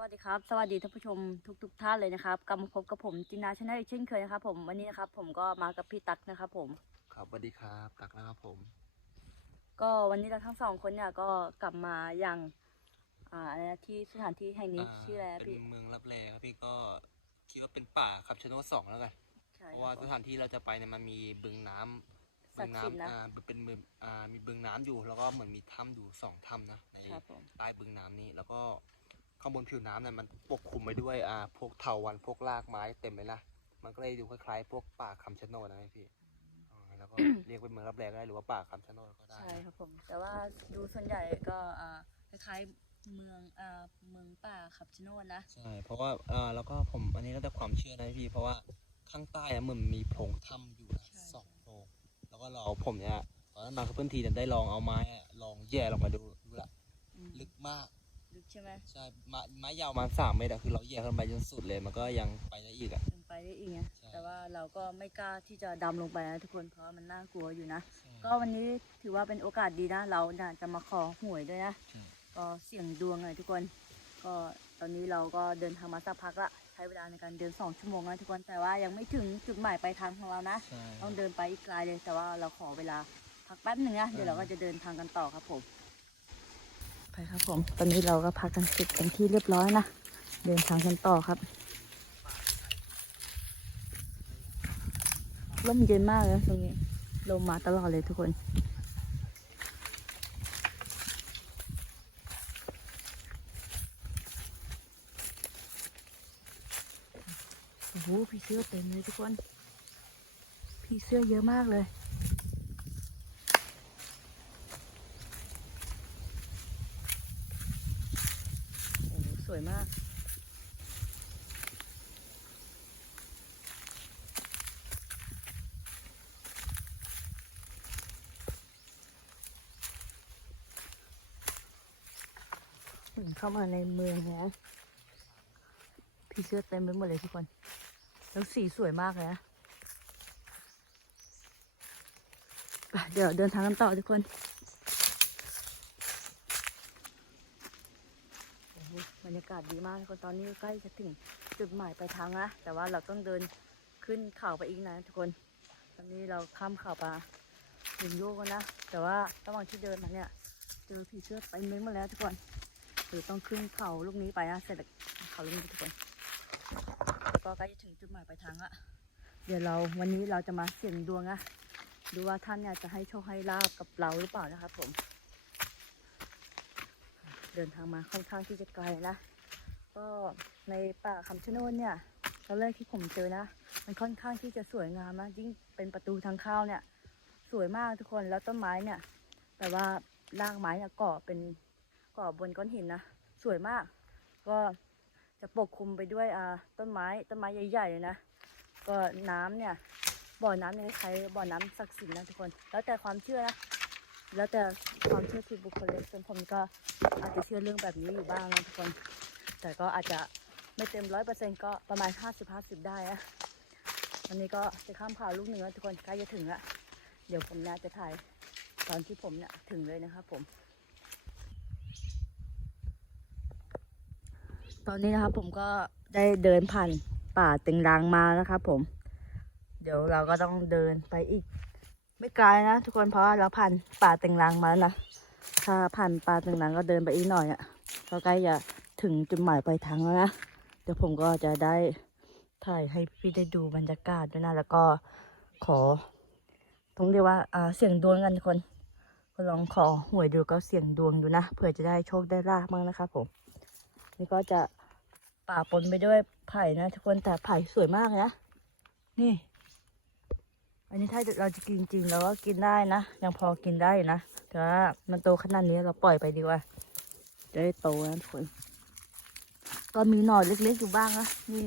วัสดีครับ สวัสดีท่านผู้ชมทุกๆท่านเลยนะครับกลับมาพบกับผมจินนาชาแนลอีกเช่นเคยนะครับ ผมวันนี้นะครับ ผมก็มากับพี่ตั๊กนะครับ ผม ครับสวัสดีครับตักนะครับผม ก็วันนี้เราทั้งสองคนเนี่ยก็กลับมาอย่างอ่าอะไรนะที่สถานที่แห่งนี้าชื่ออะไรนะเป็นพี่เมืองรับแลครับพี่ก็คิดว่าเป็นป่าครับชะโนดสองแล้วกันใช่เพราะว่าคสรับถานที่เราจะไปเนี่ยมันมีบึงน้ำศับึกงดิ์สิทธิ์น้ำนะอ่าเป็นบึงอ่ามีบึงน้ำอยู่ แล้วก็เหมือนมีถ้ำอยู่สองถ้ำนะในครับผมใต้บึงน้ำนี้แล้วก็ ข้างบนผิวน้ำเนี่ยมันปกคลุมไปด้วยอ่าพวกเถาวันพวกรากไม้เต็มเลยนะมันก็เลยดูคล้ายๆ พวกป่าคำชะโนดนะพี่อ่าแล้วก็ เรียกเป็นเมืองรับแลก็ได้หรือว่าป่าคำชะโนดก็ได้ใช่นะครับผม แต่ว่าดูส่วนใหญ่ก็อ่าคล้ายๆเมืองอ่าเมืองป่าขับชะโนดนะ ใช่เพราะว่าอ่าแล้วก็ผมอันนี้แล้วแต่ความเชื่อนะพี่เพราะว่าข้างใต้อะเหมือนมีโพรงถ้ำอยู่นะใช่ สองโพรงแล้วก็เราผมเนี่ยตอนนั้นมากับเพื่อนทีเนี่ยได้ลองเอาไม้อะลองแย่ลงมาดูดูละ อืม ลึกมาก ลึกใช่ไหมใช่ไม้ไม้ยาวประมาณสามเมตรอะคือเราแย่ขึ้นไปจนสุดเลยมันก็ยังไปได้อีกอะลงไปได้อีกไงใช่ แต่ว่าเราก็ไม่กล้าที่จะดำลงไปนะทุกคนเพราะว่ามันน่ากลัวอยู่นะใช่ก็วันนี้ถือว่าเป็นโอกาสดีนะ เราน่ะจะมาขอหวยด้วยนะใช่ก็เสี่ยงดวงหน่อยทุกคน ก็ตอนนี้เราก็เดินทางมาสักพักละใช้เวลาในการเดิน 2 ชั่วโมงนะทุกคน แต่ว่ายังไม่ถึงจุดหมายปลายทางของเรานะ ใช่ ต้องเดินไปอีกไกลเลย แต่ว่าเราขอเวลาพักแป๊บหนึ่งนะ เดี๋ยวเราก็จะเดินทางกันต่อครับผม ไปครับผม ตอนนี้เราก็พักกันเสร็จเป็นที่เรียบร้อยนะ เดินทางกันต่อครับลมเย็นมากเลยตรงนี้ ลมมาตลอดเลยทุกคน โอ้โหผีเสื้อเต็มเลยทุกคนผีเสื้อเยอะมากเลย โอ้โหส วยมาก เหมือนเข้ามาในเมืองแล้วผีเสื้อเต็มไปหมดเลยทุกคน แล้วสีสวยมากเลยนะเดี๋ยวเดินทางกันต่อทุกคนโอ้โหบรรยาศดีมากทุกคนตอนนี้ใกล้จะถึงจุดหมายปลายทางแล้วแต่ว่าเราต้องเดินขึ้นเขาไปอีกนะทุกคน ตอนนี้เราข้ามเขาไปหินโยกกันนะ แต่ว่าระหว่างที่เดินมาเนี่ยเจอผีเสื้อเต็มไปหมดแล้วทุกคนคือต้องขึ้นเขาลูกนี้ไปนะเสร็จแล้วเขาลูกนี้ทุกคนแล้วก็ใกล้จะถึงจุดหมายปลายทางละเดี๋ยวเราวันนี้เราจะมาเสี่ยงดวงอะดูว่าท่านเนี่ยจะให้โชคให้ลาบกับเราหรือเปล่านะครับผม เดินทางมาค่อนข้างที่จะไกลนะ ก็ในป่าคำชะโนดเนี่ยตอนแรกที่ผมเจอนะ มันค่อนข้างที่จะสวยงามนะยิ่งเป็นประตูทางเข้าเนี่ย สวยมากทุกคนแล้วต้นไม้เนี่ยแต่ว่ารากไม้เนี่ยเกาะเป็นเกาะบนก้อนหินนะสวยมาก ก็จะปกคลุมไปด้วยอ่าต้นไม้ต้นไม้ใหญ่ๆเลยนะก็น้ำเนี่ยบ่อน้ำเนี่ยคล้ายบ่อน้ำศักดิ์สิทธิ์นะทุกคน แล้วแต่ความเชื่อนะแล้วแต่ความเชื่อส่บุคคลเลยส่วนผมก็อาจจะเชื่อเรื่องแบบนี้อยู่บ้างนะทุกคน แต่ก็อาจจะไม่เต็มร้อยเปอร์เซ็นต์ก็ประมาณห้าสิบห้าสิบได้นะวันนี้ก็จะข้ามข่าวลูกหนึ่งแล้วทุกคนใกล้จะถึงละเดี๋ยวผมน่าจะถ่ายตอนที่ผมเนี่ยถึงเลยนะครับผม ตอนนี้นะครับผมก็ได้เดินผ่านป่าต็งรางมานะครับผม เดี๋ยวเราก็ต้องเดินไปอีก ไม่ไกลนะทุกคนเพราะเราผ่านป่าต็งรางมาแล้วนะถ้าผ่านป่าต็งรางก็เดินไปอีกหน่อยอะ่ะก็ใกล้จะ ถึงจุดหมายปลายทางแล้วนะเดี๋ยวผมก็จะได้ถ่ายให้พี่ได้ดูบรรยากาศด้วยนะ แล้วก็ขอต้องเรียกว่าเสียงดวงกันทุกคนก็ลองขอหวยดูก็เสียงดวงดูนะเผื่อจะได้โชคได้ลาบบ้างนะครับผม นี่ก็จะป่าปนไปด้วยไผ่นะทุกคนแต่ไผ่สวยมากนะนี่ อันนี้ถ้าเราจะกินจริงเราก็กินได้นะยังพอกินได้นะแต่ว่ามันโตขนาดนี้เราปล่อยไปดีกว่าจะได้โตนะทุกคน ก็มีหน่อเล็กๆอยู่บ้างนะนี่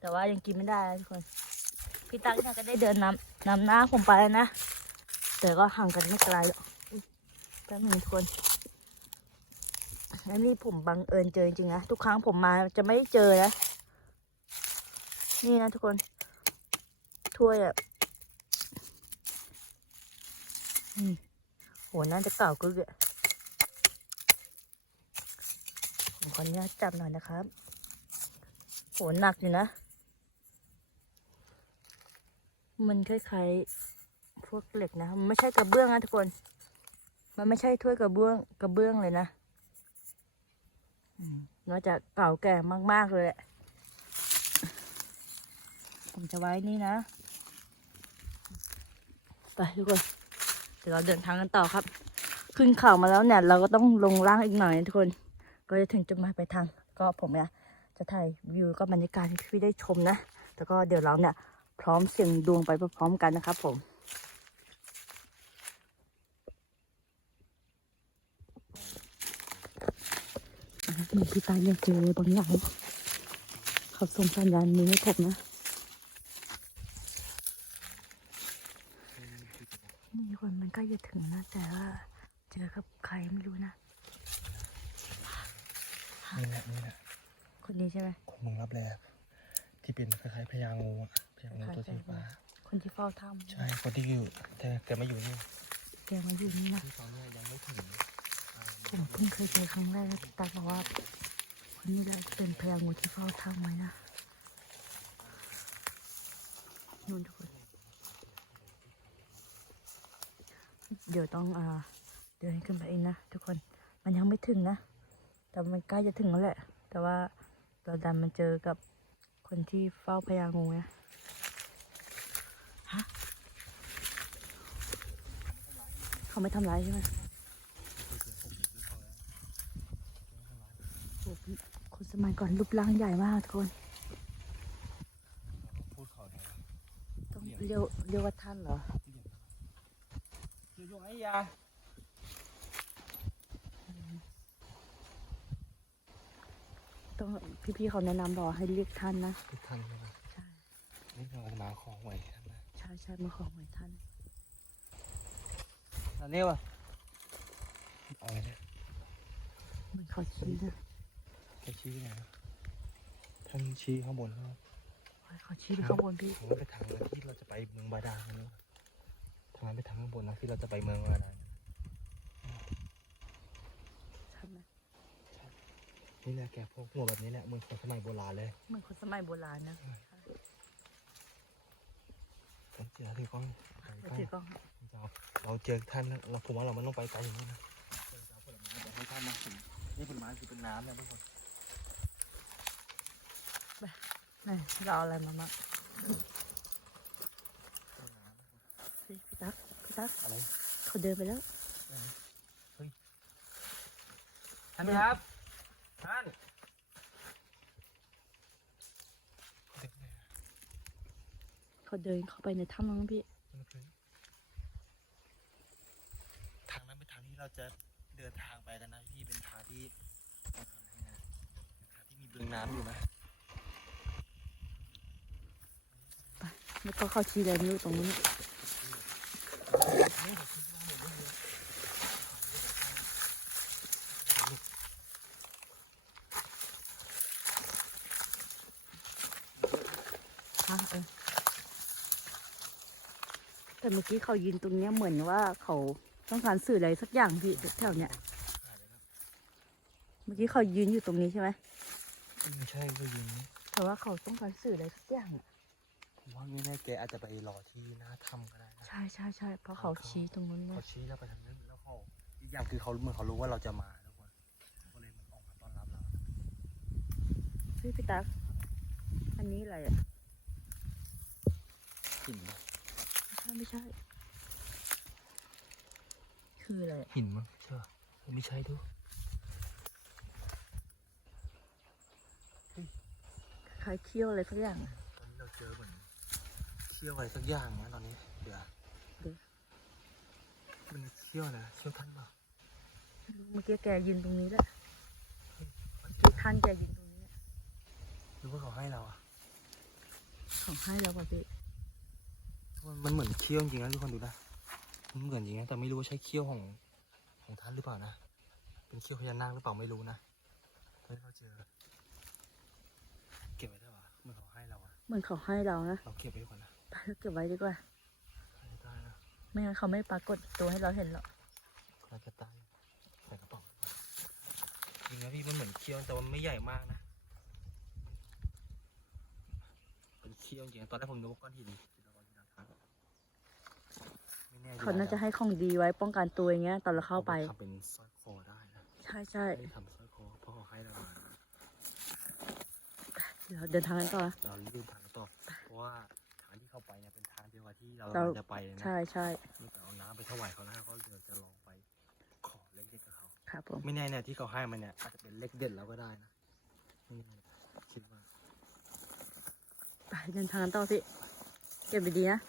แต่ว่ายังกินไม่ได้ทุกคนพี่ตั๊กเนี่ยก็ได้เดินนำนำหน้าผมไปนะ แต่ก็ห่างกันไม่ไกลหรอกแป๊บนึงทุกคนอันนี้ผมบังเอิญเจอจริงนะทุกครั้งผมมาจะไม่ได้เจอนะนี่นะทุกคน ถ้วยอะนี่โหน่าจะเก่ากึกอะ ผม ขออนุญาตจับหน่อยนะครับโหหนักอยู่นะ มันคล้ายๆพวกเหล็กนะ มันไม่ใช่กระเบื้องนะทุกคน มันไม่ใช่ถ้วยกระเบื้องกระเบื้องเลยนะอืมน่าจะเก่าแก่มากๆเลยแหละ ผมจะไว้นี่นะ ไปทุกคน เดี๋ยวเราเดินทางกันต่อครับ ขึ้นเขามาแล้วเนี่ย เราก็ต้องลงล่างอีกหน่อยทุกคน ก็จะถึงจุดหมายปลายทางก็ผมเนี่ยจะถ่ายวิวก็บรรยากาศให้พี่ได้ชมนะแล้วก็เดี๋ยวเราเนี่ยพร้อมเสียงดวงไปพร้อมๆกันนะครับผมมือนพี่ตาอยากเจอบางอย่างเขาส่งสัญญาณนี้ให้ผมนะนี่คนมันใกล้จะถึงนะแต่ว่าเจอกับใครไม่รู้นะ นี่แหละนี่แหละคนนี้ใช่ไหมคนเมืองรับแลที่เป็นคล้ายๆพญางูอะพญางูตัวสีฟ้าคนที่เฝ้าถ้ำใช่คนที่อยู่แต่แต่ไม่อยู่นี่แกมาอยู่นี่นะที่ตอนนี้ยังไม่ถึงอ่าผมเพิ่งเคยเจอครั้งแรกนะพี่ตาบอกว่า คนนี้แหละเป็นพญางูที่เฝ้าถ้ำไว้นะนู่นทุกคน เดี๋ยวต้องอ่าเดินขึ้นไปเองนะทุกคน มันยังไม่ถึงนะ แต่มันใกล้จะถึงแล้วแหละ แต่ว่าเราดันมันเจอกับคนที่เฝ้าพญางูนะฮะเขาไม่ทำร้ายใช่ไหมคนสมัยก่อนรูปร่างใหญ่มากทุกคนพูดขาต้องเรียกเรียกว่าท่านเหรออยู่ตรงไอ้ยา ต้องพี่ๆเขาแนะนำบอกให้เรียกท่านนะ ทุกท่านใช่ไหมใช่ นี่เราจะมาของไว้ท่านนะใช่ใช่มาขอหวยท่าน อันนี้วะเอาไว้เนี่ยเหมือนเขาชี้นะจะชี้ไงนะท่านชี้ข้างบนครับเขาชี้ไปข้างบนพี่ ทางนั้นไปทางที่เราจะไปเมืองบาดาลกันนะทางนั้นไปทางข้างบนนะที่เราจะไปเมืองบาดาล ใช่ไหม นี่แหละแกพวกหัวแบบนี้แหละเมืองคนสมัยโบราณเลยเหมือนคนสมัยโบราณนะต้องเจอที่กล้องไปแล้วใกล้ถือกล้องเราเราเจอท่านนะเราผมว่าเราไม่ต้องไปไกลอย่างนี้นะเราจะเอาผลไม้ไปให้ท่านนะผมนี่ผลไม้คือเป็นน้ำนะทุกคนนี่เราเอาอะไรมาบ้างพี่พี่ตั๊กพี่ตั๊กอะไรเขาเดินไปแล้วท่านครับ ท่านเขาเดินเข้าไปในถ้ำแล้วนะพี่ ทางนั้นเป็นทางที่เราจะเดินทางไปกันนะพี่เป็นทางที่เอ่อเป็นทางที่มีบึงน้ำอยู่นะแล้วก็เขาชี้อะไรไม่รู้ตรงนู้น ฮะเออแต่เมื่อกี้เขายืนตรงเนี้ยเหมือนว่าเขาต้องการสื่ออะไรสักอย่างพี่แถวเนี้ยเมื่อกี้เขายืนอยู่ตรงนี้ใช่ไหมไม่ใช่ก็ยิงนี่แต่ว่าเขาต้องการสื่ออะไรสักอย่างอะผมว่าไม่แน่แกอาจจะไปรอที่หน้าถ้ำก็ได้นะใช่ใช่ใช่เพราะเขาชี้ตรงนู้นเขานะชี้แล้วไปทางนั้นแล้วเขาอีกอย่างคือเขาเหมือนเขารู้ว่าเราจะมาทุกคนเขาก็เลยเหมันออกมาต้อนรับเราพี่พี่ตั๊กอันนี้อะไรอะ หินไม่ใช่ไม่ใช่ คืออะไรอะหินมั้งใช่ป่ะไม่ใช่ด้วยคล้ายๆเขี้ยวอะไรสักอย่างอะตอนนี้เราเจอเหมือนเชี่ยวอะไรสักอย่างนะตอนนี้ เดี๋ยวเดี๋ยวมันเชี่ยวนะเชี่ยวท่านเปล่าไม่รู้เมื่อกี้แกยืนตรงนี้แหละเมื่อกี้ท่านแกยืนตรงนี้อะหรือว่าเขาให้เราอะเขาให้แล้วป่ะพี่ มันมันเหมือนเขี้ยวจริงนะทุกคนดูนะมันเหมือนจริงนะแต่ไม่รู้ว่าใช่เขี้ยวของของท่านหรือเปล่านะ เป็นเขี้ยวพญานาคหรือเปล่าไม่รู้นะตอนนี้เราเจอ เก็บไว้ได้ปะเหมือนเขาให้เราอะเหมือนเขาให้เรานะเราเก็บไว้ก่อนนะไปแล้วเก็บไว้ดีกว่าให้ได้นะไม่งั้นเขาไม่ปรากฏตัวให้เราเห็นหรอกเราจะตายใส่กระเป๋าดีกว่าจริงนะพี่มันเหมือนเคี้ยวแต่ว่าไม่ใหญ่มากนะเป็นเคี้ยวจริงๆตอนแรกผมนึกว่าก้อนหินไม่แน่ เขาน่าจะให้ของดีไว้ป้องกันตัวอย่างเงี้ย ตอนเราเข้าไปทำเป็นสร้อยคอได้นะใช่ใช่ไม่ได้ทำสร้อยคอเพราะเขาให้เรามานะเดี๋ยวเดินทางกันต่อเรารีบทางต่อเพราะว่าทางที่เข้าไปเนี่ยเป็นทางเดียวกับที่เราเราจะไปเลยนะใช่ใช่นี่ก็เอาน้ำไปถวายเขาแล้วก็เดี๋ยวจะลองไปขอเลขเด็ดกับเขาครับผมไม่แน่เนี่ยที่เขาให้มันเนี่ยอาจจะเป็นเลขเด็ดแล้วก็ได้นะไม่แน่คิดว่าไปเดินทางกันต่อพี่เก็บดีๆนะ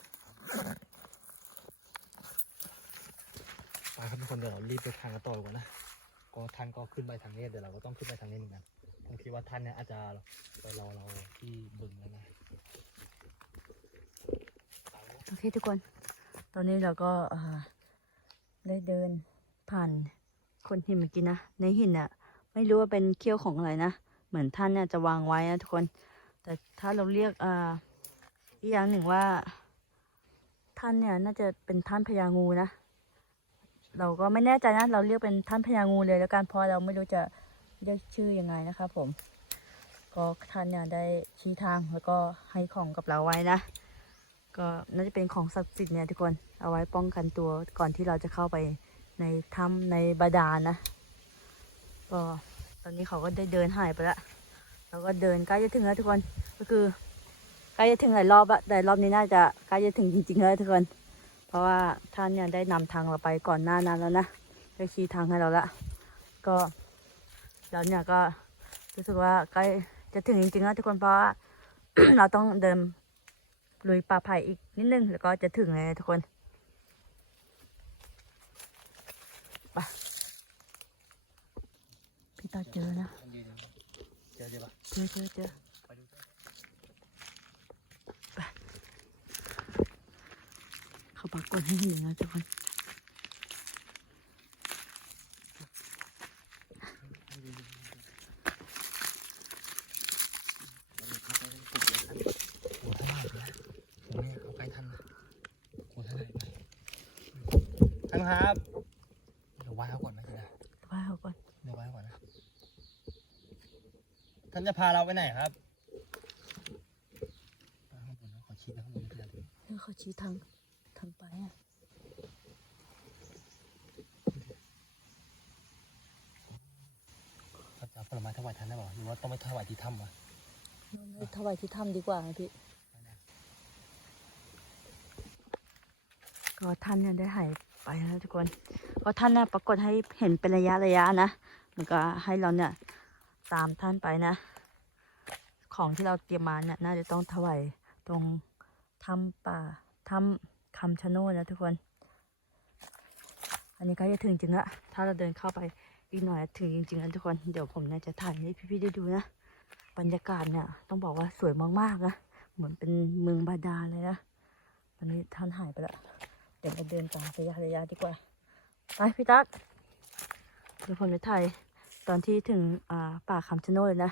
ไป ครับทุกคนเดี๋ยวเรารีบไปทางกันต่อดีกว่านนะก็ท่านก็ขึ้นไปทางนี้เดี๋ยวเราก็ต้องขึ้นไปทางนี้เหมือนกันผมคิดว่าท่านเนี่ยอาจจะไปรอเราที่บึงแล้วนะโอเคทุกคน ตอนนี้เราก็เอ่อได้เดินผ่านคนหินเมื่อกี้นะ ในหินน่ะ ไม่รู้ว่าเป็นเขี้ยวของอะไรนะ เหมือนท่านเนี่ยจะวางไว้นะทุกคน แต่ถ้าเราเรียกอ่าอีกอย่างหนึ่งว่า ท่านเนี่ยน่าจะเป็นท่านพญางูนะ เราก็ไม่แน่ใจนะเราเรียกเป็นท่านพญางูเลยแล้วกันเพราะเราไม่รู้จะเรียกชื่อยังไงนะครับผม ก็ท่านเนี่ยได้ชี้ทางแล้วก็ให้ของกับเราไว้นะก็น่าจะเป็นของศักดิ์สิทธิ์เนี่ยทุกคนเอาไว้ป้องกันตัวก่อนที่เราจะเข้าไปในถ้ำในบาดาลนะก็ตอนนี้เขาก็ได้เดินหายไปแล้วเราก็เดินใกล้จะถึงแล้วทุกคนก็คือใกล้จะถึงหลายรอบอะแต่รอบนี้น่าจะใกล้จะถึงจริงๆแล้วทุกคน ราะว่าท่านเนี่ยได้นำทางเราไปก่อนหน้านั้นแล้วนะได้ชี้ทางให้เราละก็เราเนี่ยก็รู้สึกว่าใกล้จะถึงจริงๆแล้วทุกคนเพราะว่าเราต้องเดินลุยป่าไผ่อีกนิดนึงแล้วก็จะถึงเลยทุกคนไปพี่ตาเจอนะเจอเจอปะเจอเจอเจอ ไปดูกัน เขา ปรากฏให้เห็นนะทุกคนโอ้ท่านหายไปแล้วโอ้เนี่ยเขาใกล้ท่านนะโอ้ท่านหายไปท่านครับ เดี๋ยวไหว้เขาก่อนไหมนะว่าเขาก่อน เดี๋ยวไหว้เขาก่อนนะ ท่านจะพาเราไปไหนครับไปข้างบนนะขอชี้ไปข้างบนนะพี่เออเขาชี้ทางทางไปอะ เขาจะเอา ผลไม้ถวายท่านได้ป่าหรือว่าต้องไปถวายที่ถ้ำวะถวายที่ถ้ำดีกว่าพี่ก็ท่านเนี่ยได้หายไปแล้วทุกคนก็ท่านเนี่ยปรากฏให้เห็นเป็นระยะระยะนะมันก็ให้เราเนี่ยตามท่านไปนะ ของที่เราเตรียมมาเนี่ยน่าจะต้องถวายตรงถ้ำป่าถ้ำคำชะโนดนะทุกคน อันนี้ก็จะถึงจริงละถ้าเราเดินเข้าไป อีกหน่อยถึงจริงๆนะทุกคนเดี๋ยวผมเนี่ยจะถ่ายให้พี่ๆได้ดูนะบรรยากาศเนี่ยต้องบอกว่าสวยมากๆนะเหมือนเป็นเมืองบาดาลเลยนะตอนนี้ท่านหายไปแล้วเดี๋ยวเราเดินตามระยะระยะดีกว่าไปพี่ตั๊กเดี๋ยวผมจะถ่ายตอนที่ถึงอ่าป่าคำชะโนดเลยนะ